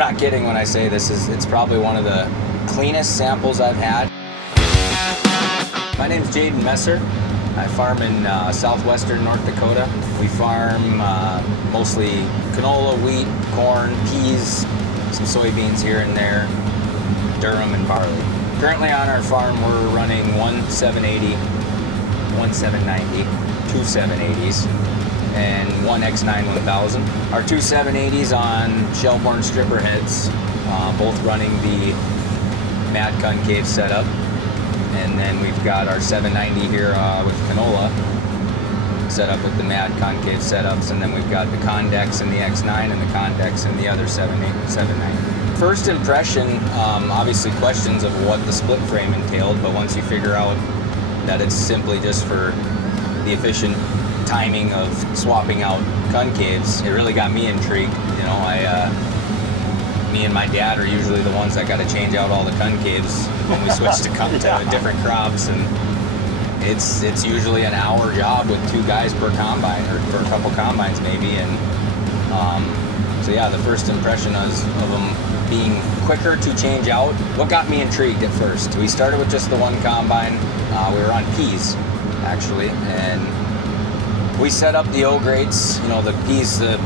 not kidding when I say it's probably one of the cleanest samples I've had. My name's Jadon Messer. I farm in southwestern North Dakota. We farm mostly canola, wheat, corn, peas, some soybeans here and there, durum and barley. Currently on our farm we're running one 780, one 790, two 780s, and one X9 1000. Our two 780s on shell-borne stripper heads, both running the MAD Concave setup. And then we've got our 790 here with canola set up with the MAD Concave setups, and then we've got the Condex and the X9 and the Condex and the other 790. First impression, obviously questions of what the split frame entailed, but once you figure out that it's simply just for the efficient timing of swapping out concaves, it really got me intrigued. You know, me and my dad are usually the ones that got to change out all the concaves when we switch to different crops, and it's usually an hour job with two guys per combine, or for a couple combines maybe. And so yeah, the first impression of them being quicker to change out. What got me intrigued at first, we started with just the one combine. We were on peas actually, and we set up the O grates. You know, the peas, the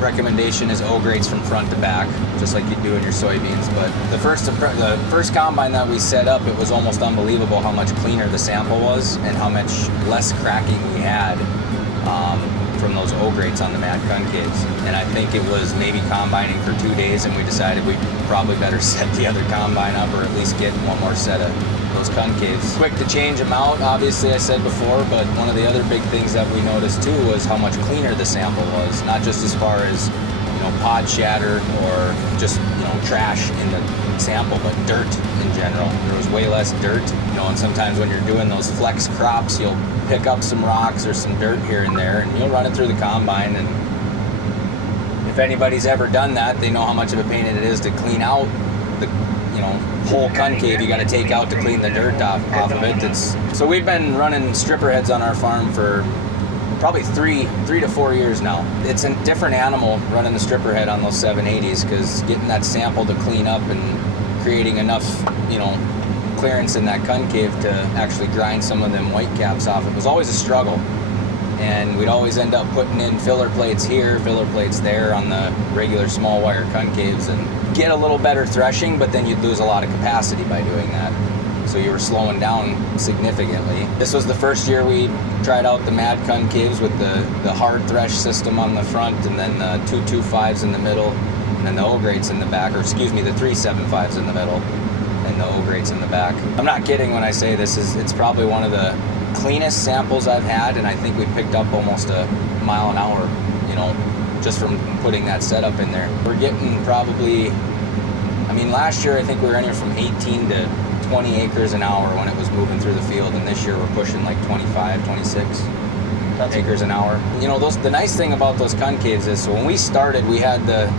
recommendation is O grates from front to back, just like you do in your soybeans. But the first combine that we set up, it was almost unbelievable how much cleaner the sample was and how much less cracking we had from those O grates on the MAD Concaves. And I think it was maybe combining for 2 days, and we decided we probably better set the other combine up, or at least get one more set of those concaves. Quick to change them out, obviously I said before, but one of the other big things that we noticed too was how much cleaner the sample was. Not just as far as, you know, pod shatter or just, you know, trash in the sample, but dirt in general. There was way less dirt, you know, and sometimes when you're doing those flex crops, you'll pick up some rocks or some dirt here and there, and you'll run it through the combine. And if anybody's ever done that, they know how much of a pain it is to clean out the, you know, whole concave you got to take out to clean the dirt off of it. So we've been running stripper heads on our farm for probably three to 4 years now. It's a different animal running the stripper head on those 780s, because getting that sample to clean up and creating enough, you know, clearance in that concave to actually grind some of them white caps off, it was always a struggle. And we'd always end up putting in filler plates here, filler plates there on the regular small wire concaves, and get a little better threshing, but then you'd lose a lot of capacity by doing that. So you were slowing down significantly. This was the first year we tried out the MAD Concaves with the hard thresh system on the front, and then the 225s in the middle, and then the O grates in the back, or excuse me, the 375s in the middle, and the O grates in the back. I'm not kidding when I say it's probably one of the cleanest samples I've had, and I think we picked up almost a mile an hour, you know, just from putting that setup in there. We're getting probably, I mean, last year I think we were anywhere from 18 to 20 acres an hour when it was moving through the field, and this year we're pushing like 25, 26 acres an hour. You know, the nice thing about those concaves is, so when we started, we had the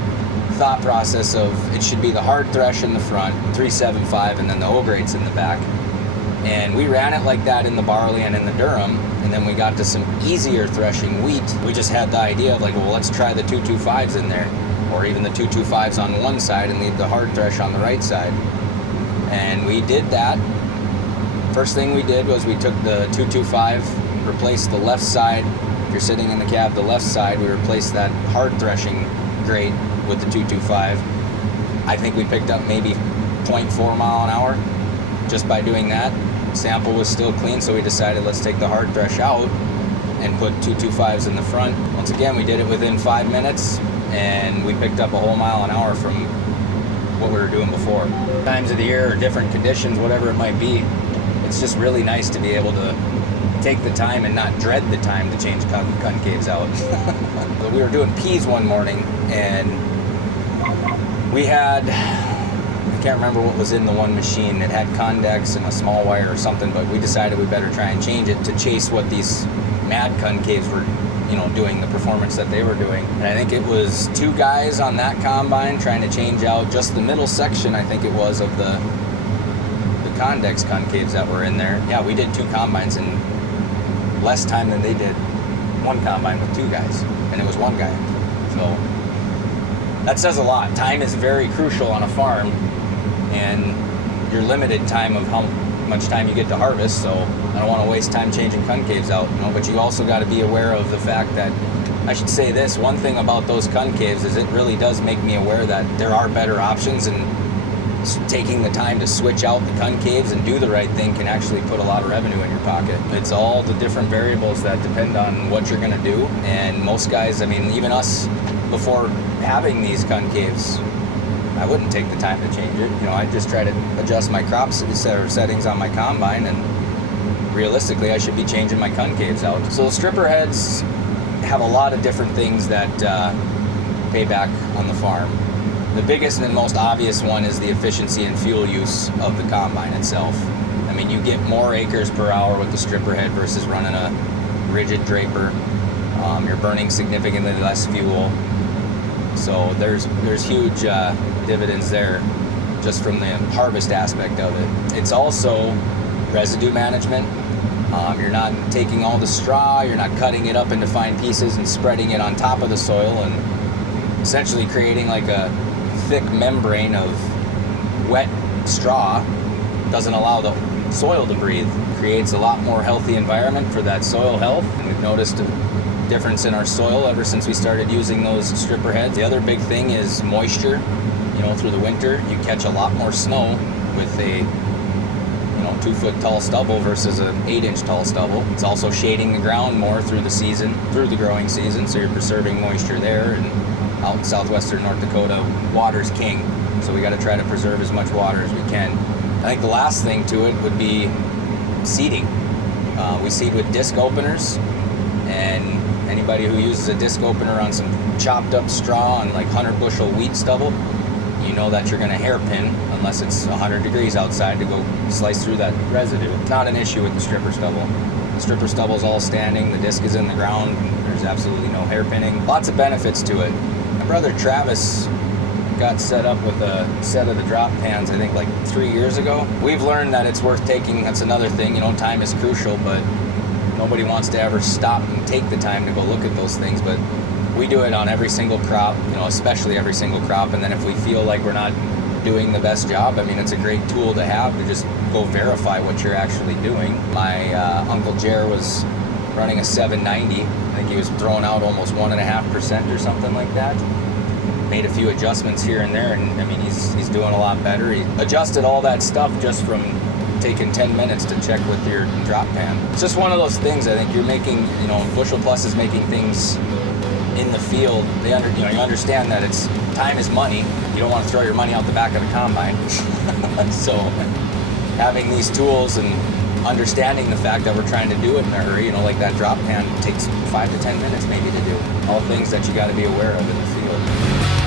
thought process of it should be the hard thresh in the front, 375, and then the O grates in the back. And we ran it like that in the barley and in the durum, and then we got to some easier threshing wheat. We just had the idea of like, well, let's try the 225s in there, or even the 225s on one side and leave the hard thresh on the right side. And we did that. First thing we did was we took the 225, replaced the left side. If you're sitting in the cab, the left side, we replaced that hard threshing grate with the 225. I think we picked up maybe 0.4 mile an hour just by doing that. Sample was still clean, so we decided let's take the hard thresh out and put 225s in the front. Once again, we did it within 5 minutes, and we picked up a whole mile an hour from what we were doing before. Times of the year or different conditions, whatever it might be, it's just really nice to be able to take the time and not dread the time to change concaves out. We were doing peas one morning, and we had, I can't remember what was in the one machine. It had Condex and a small wire or something, but we decided we better try and change it to chase what these MAD Concaves were, you know, doing, the performance that they were doing. And I think it was 2 guys on that combine trying to change out just the middle section, I think it was, of the Condex concaves that were in there. Yeah, we did 2 combines in less time than they did one combine with 2 guys, and it was 1 guy. So that says a lot. Time is very crucial on a farm, and you're limited time of how much time you get to harvest, so I don't want to waste time changing concaves out, you know. But you also got to be aware of the fact that, I should say this, one thing about those concaves is it really does make me aware that there are better options, and taking the time to switch out the concaves and do the right thing can actually put a lot of revenue in your pocket. It's all the different variables that depend on what you're going to do, and most guys, I mean, even us, before having these concaves, I wouldn't take the time to change it. You know, I just try to adjust my crop settings on my combine, and realistically I should be changing my concaves out. So the stripper heads have a lot of different things that pay back on the farm. The biggest and most obvious one is the efficiency and fuel use of the combine itself. I mean, you get more acres per hour with the stripper head versus running a rigid draper. You're burning significantly less fuel. So there's huge dividends there just from the harvest aspect of it. It's also residue management. You're not taking all the straw, you're not cutting it up into fine pieces and spreading it on top of the soil and essentially creating like a thick membrane of wet straw. Doesn't allow the soil to breathe. Creates a lot more healthy environment for that soil health. And we've noticed a difference in our soil ever since we started using those stripper heads. The other big thing is moisture. You know, through the winter, you catch a lot more snow with a 2-foot tall stubble versus an 8-inch tall stubble. It's also shading the ground more through the growing season, so you're preserving moisture there. And out in southwestern North Dakota, water's king, so we got to try to preserve as much water as we can. I think the last thing to it would be seeding. We seed with disc openers, and anybody who uses a disc opener on some chopped up straw and like 100 bushel wheat stubble, you know that you're going to hairpin unless it's 100 degrees outside to go slice through that residue. Not an issue with the stripper stubble. The stripper stubble is all standing, the disc is in the ground, there's absolutely no hairpinning. Lots of benefits to it. My brother Travis got set up with a set of the drop pans, I think like 3 years ago. We've learned that it's worth taking, that's another thing, time is crucial, but nobody wants to ever stop and take the time to go look at those things. But we do it on every single crop, especially every single crop. And then if we feel like we're not doing the best job, I mean, it's a great tool to have to just go verify what you're actually doing. My Uncle Jer was running a 790. I think he was throwing out almost 1.5% or something like that. Made a few adjustments here and there, and I mean, he's doing a lot better. He adjusted all that stuff just from taking 10 minutes to check with your drop pan. It's just one of those things. I think you're making, Bushel Plus is making things in the field. You understand that time is money. You don't want to throw your money out the back of the combine. So having these tools and understanding the fact that we're trying to do it in a hurry, like that drop pan takes 5 to 10 minutes maybe to do. All things that you got to be aware of in the field.